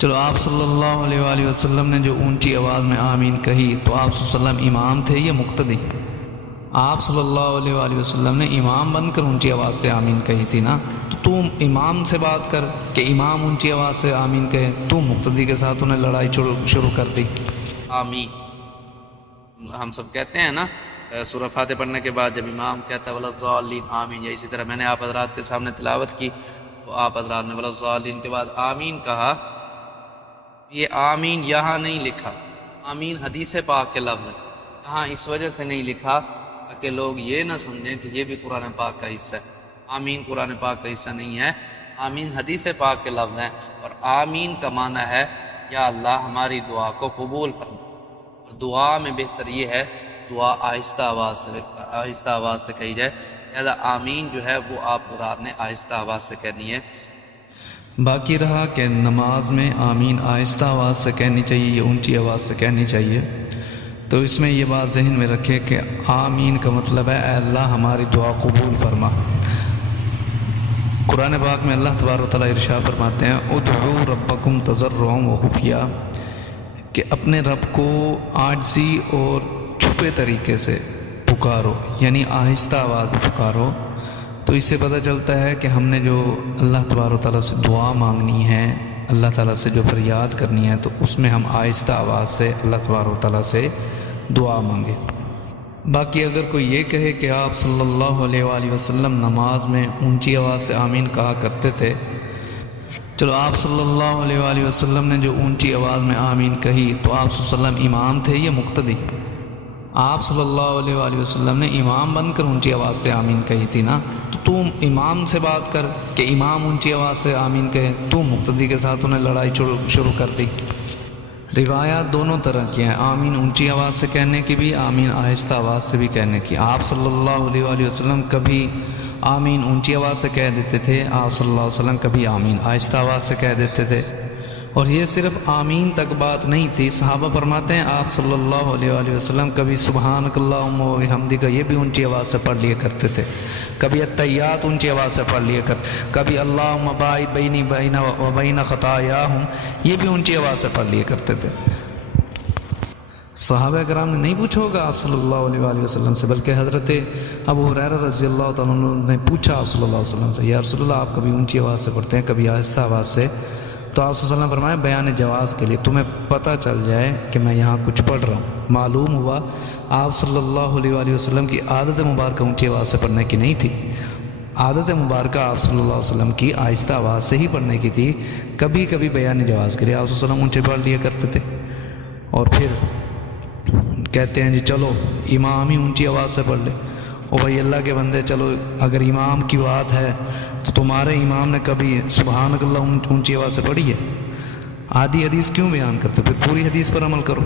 چلو آپ صلی اللہ علیہ وآلہ وسلم نے جو اونچی آواز میں آمین کہی تو آپ صلی اللہ علیہ وسلم امام تھے یا مقتدی؟ آپ صلی اللہ علیہ وآلہ وسلم نے امام بن کر اونچی آواز سے آمین کہی تھی نا، تو تم امام سے بات کر کہ امام اونچی آواز سے آمین کہے، تم مقتدی کے ساتھ انہیں لڑائی شروع کر دی۔ آمین ہم سب کہتے ہیں نا سورہ فاتحہ پڑھنے کے بعد جب امام کہتا ہے وَلَضَّالِّينَ آمین، یا اسی طرح میں نے آپ حضرات کے سامنے تلاوت کی تو آپ حضرات نے وَلَضَّالِّينَ کے بعد آمین کہا۔ یہ آمین یہاں نہیں لکھا، آمین حدیث پاک کے لفظ ہے، یہاں اس وجہ سے نہیں لکھا تاکہ لوگ یہ نہ سمجھیں کہ یہ بھی قرآن پاک کا حصہ ہے۔ آمین قرآن پاک کا حصہ نہیں ہے، آمین حدیث پاک کے لفظ ہیں، اور آمین کا معنی ہے یا اللہ ہماری دعا کو قبول فرما۔ اور دعا میں بہتر یہ ہے دعا آہستہ آواز سے کہی جائے، لہذا آمین جو ہے وہ آپ حضرات نے آہستہ آواز سے کہنی ہے۔ باقی رہا کہ نماز میں آمین آہستہ آواز سے کہنی چاہیے یا اونچی آواز سے کہنی چاہیے، تو اس میں یہ بات ذہن میں رکھے کہ آمین کا مطلب ہے اے اللہ ہماری دعا قبول فرما۔ قرآن پاک میں اللہ تبارک و تعالیٰ ارشاد فرماتے ہیں ادعوا ربکم تضرعا وخفیا، کہ اپنے رب کو عاجزی اور چھپے طریقے سے پکارو، یعنی آہستہ آواز میں پکارو۔ تو اس سے پتہ چلتا ہے کہ ہم نے جو اللہ تبارک و تعالیٰ سے دعا مانگنی ہے، اللہ تعالیٰ سے جو فریاد کرنی ہے، تو اس میں ہم آہستہ آواز سے اللہ تبارک و تعالیٰ سے دعا مانگے۔ باقی اگر کوئی یہ کہے کہ آپ صلی اللہ علیہ وآلہ وسلم نماز میں اونچی آواز سے آمین کہا کرتے تھے، چلو آپ صلی اللہ علیہ وآلہ وسلم نے جو اونچی آواز میں آمین کہی تو آپ صلی اللہ علیہ وسلم امام تھے یا مقتدی؟ آپ صلی اللہ علیہ وآلہ وسلم نے امام بن کر اونچی آواز سے آمین کہی تھی نا، تو تم امام سے بات کر کہ امام اونچی آواز سے آمین کہے، تم مقتدی کے ساتھ انہیں لڑائی شروع کر دی۔ روایات دونوں طرح کی ہیں، آمین اونچی آواز سے کہنے کی بھی، آمین آہستہ آواز سے بھی کہنے کی۔ آپ صلی اللہ علیہ وآلہ وسلم کبھی آمین اونچی آواز سے کہہ دیتے تھے، آپ صلی اللہ علیہ وسلم کبھی آمین آہستہ آواز سے کہہ دیتے تھے۔ اور یہ صرف آمین تک بات نہیں تھی، صحابہ فرماتے ہیں آپ صلی اللہ علیہ وآلہ وسلم کبھی سبحانک اللہم و بحمدک یہ بھی اونچی آواز سے پڑھ لیا کرتے تھے، کبھی التحیات اونچی آواز سے پڑھ لیا کرتے، کبھی اللہم باعد بینی و بین خطایاہم یہ بھی اونچی آواز سے پڑھ لیا کرتے تھے۔ صحابہ کرام نے نہیں پوچھا ہوگا آپ صلی اللہ علیہ وآلہ وسلم سے، بلکہ حضرت ابو ہریرہ رضی اللہ تعالیٰ عنہ نے پوچھا آپ صلی اللہ علیہ وسلم سے، یا رسول اللہ آپ کبھی اونچی آواز سے پڑھتے ہیں کبھی آہستہ آواز سے؟ تو آپ صلی اللہ علیہ وسلم فرمایا بیان جواز کے لیے، تمہیں پتہ چل جائے کہ میں یہاں کچھ پڑھ رہا ہوں۔ معلوم ہوا آپ صلی اللہ علیہ وآلہ وسلم کی عادت مبارکہ اونچی آواز سے پڑھنے کی نہیں تھی، عادت مبارکہ آپ صلی اللہ علیہ وسلم کی آہستہ آواز سے ہی پڑھنے کی تھی۔ کبھی کبھی بیان جواز کے لیے آپ صلی اللہ علیہ وسلم اونچے پڑھ لیا کرتے تھے، اور پھر کہتے ہیں جی چلو امام ہی اونچی آواز سے پڑھ لے۔ او بھائی اللہ کے بندے، چلو اگر امام کی بات ہے تو تمہارے امام نے کبھی سبحانک اللہ اونچی آواز سے پڑھی ہے؟ آدھی حدیث کیوں بیان کرتے ہو؟ پھر پوری حدیث پر عمل کرو۔